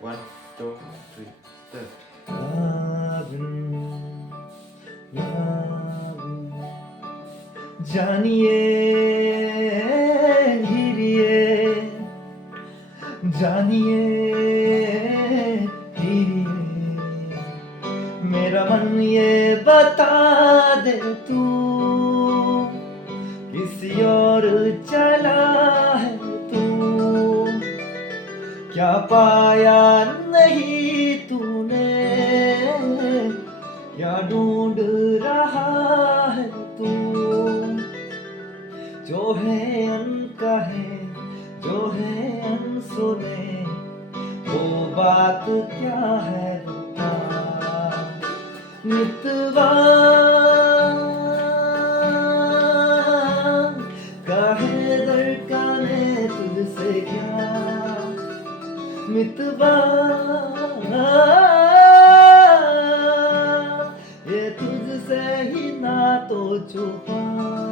One, two, three, start. याबन याबन जानिए हिरिए जानिए हिरिए मेरा मन ये बता दे तू किसी और चला है तू क्या पाया नहीं तूने क्या ढूंढ रहा है तू जो है अनकहे जो है अनसुने वो बात क्या है बता मितवा काहे धड़कने तुझसे क्या मितवा ये तुझसे ही ना तो छुपा